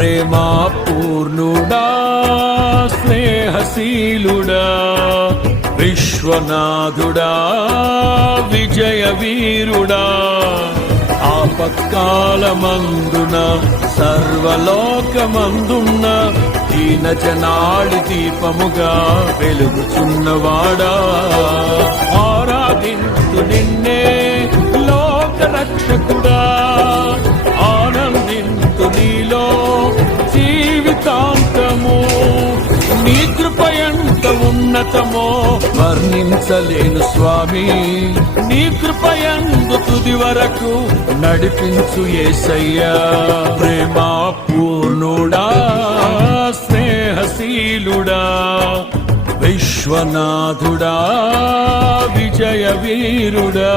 ప్రేమా పూర్ణుడా స్నేహశీలుడా విశ్వనాథుడా విజయ వీరుడా ఆపత్కాలమందున సర్వలోకమందున్న దీన జనాళి దీపముగా వెలుగుచున్నవాడా ఆరాధింతు నిన్నే లోక రక్షకుడా ఆనందింతు నీలో జీవితాంతము నీ కృప ఎంత ఉన్నతమో వర్ణించలేను స్వామి నీ కృప ఎందు తుది వరకు నడిపించు యేసయ్యా ప్రేమా పూర్ణుడా స్నేహశీలుడా విశ్వనాథుడా విజయ వీరుడా